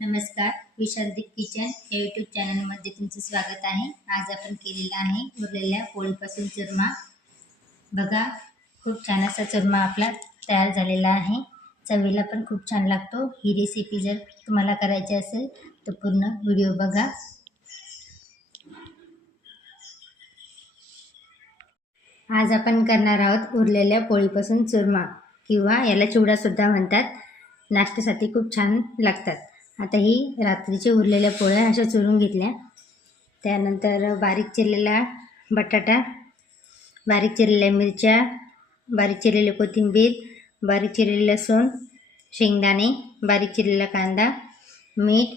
नमस्कार विशालदीप किचन या यूट्यूब चॅनलमध्ये तुमचं स्वागत आहे. आज आपण केलेला आहे उरलेल्या पोळीपासून चुरमा. बघा खूप छान असा चुरमा आपला तयार झालेला आहे. चवीला पण खूप छान लागतो. ही रेसिपी जर तुम्हाला करायची असेल तर पूर्ण व्हिडिओ बघा. आज आपण करणार आहोत उरलेल्या पोळीपासून चुरमा किंवा याला चिवडासुद्धा म्हणतात. नाश्त्यासाठी खूप छान लागतात. आता ही रात्रीच्या उरलेल्या पोळ्या अशा चुरून घेतल्या. त्यानंतर बारीक चिरलेला बटाटा बारीक चिरलेल्या मिरच्या बारीक चिरलेली कोथिंबीर बारीक चिरलेले लसूण शेंगदाणे बारीक चिरलेला कांदा मीठ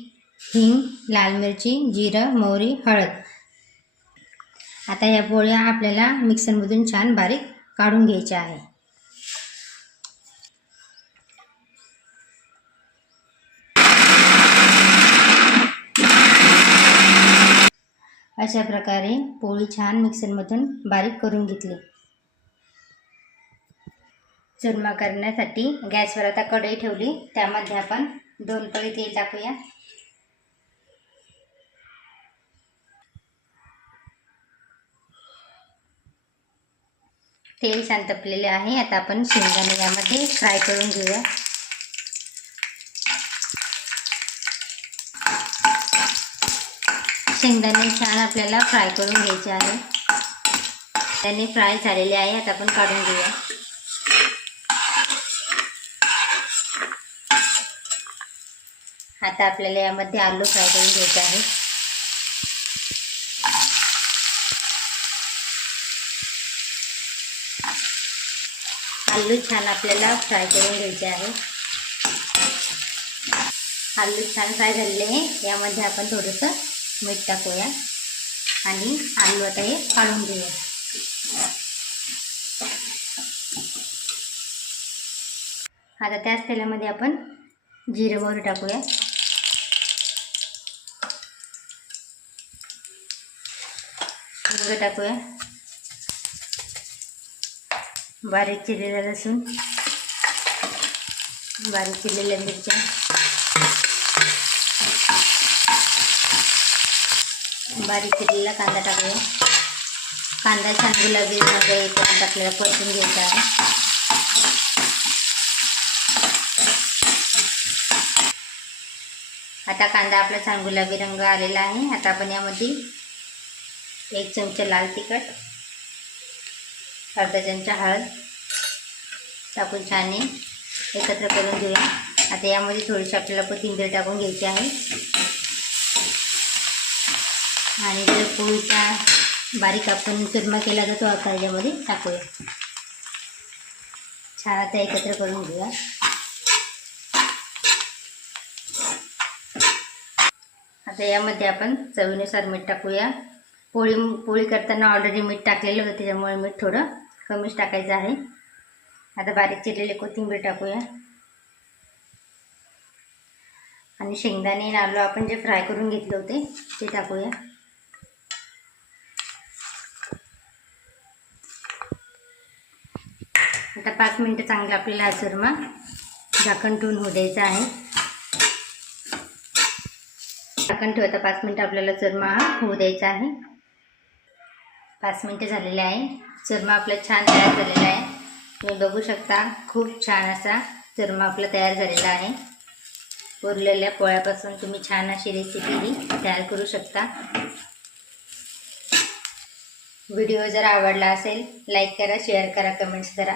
हिंग लाल मिरची जिरं मोहरी हळद. आता या पोळ्या आपल्याला मिक्सरमधून छान बारीक काढून घ्यायच्या आहे. अशा प्रकारे पोळी छान मिक्सरमधून बारीक करून घेतली. चुरमा करण्यासाठी गॅसवर आता कढई ठेवली. त्यामध्ये आपण दोन पळी तेल टाकूया. तेल छान तपलेले आहे. आता आपण शेंगदाणे यामध्ये फ्राय करून घेऊया. शेंगदाणे छान आपल्याला फ्राय करून घ्यायचे आहे. त्याने फ्राय झालेले आहे आता आपण काढून घेऊया. आता आपल्याला यामध्ये आलू फ्राय करून घ्यायचे आहे. आलू छान आपल्याला फ्राय करून घ्यायचे आहे. आलू छान फ्राय झालेले आहे. यामध्ये आपण थोडंसं मीठ टाकूया. आणि आलू आता हे काढून घेऊया. आता त्याच तेलामध्ये आपण जिरे मोहरी टाकूया. हिंग टाकूया. बारीक चिरलेला लसूण. बारीक चिरलेल्या मिरच्या. बारीक केलेला कांदा टाकूया कांदा छान गुलाबी रंग येईपर्यंत आपल्याला परतून घ्यायचा आहे. आता कांदा आपला छान गुलाबी रंग आलेला आहे. आता आपण यामध्ये एक चमचा लाल तिखट अर्धा चमचा हळद टाकून छान एकत्र करून घेऊया. आता यामध्ये थोडीशी आपल्याला कोथिंबीर टाकून घ्यायची आहे. आणि जर पोळीचा बारीक आपण चुरमा केला जातो आता याच्यामध्ये टाकूया. छान आता एकत्र करून घेऊया. आता यामध्ये आपण चवीनुसार मीठ टाकूया. पोळी पोळी करताना ऑलरेडी मीठ टाकलेलं होतं त्याच्यामुळे मीठ थोडं कमीच टाकायचं आहे. आता बारीक चिरलेले कोथिंबीर टाकूया. आणि शेंगदाणे आणि आपण जे फ्राय करून घेतले होते ते टाकूया. आता पाच मिनटं चांगलं आपल्याला हा चुरमा झाकण ठेवून होऊ द्यायचा आहे. झाकण ठेवता पाच मिनटं आपल्याला चुरमा हा होऊ द्यायचा आहे. पाच मिनटं झालेले आहे. चुरमा आपला छान तयार झालेला आहे. तुम्ही बघू शकता खूप छान असा चुरमा आपला तयार झालेला आहे. उरलेल्या पोळ्यापासून तुम्ही छान अशी रेसिपी ही तयार करू शकता. व्हिडिओ जर आवडला असेल लाईक करा शेअर करा कमेंट्स करा.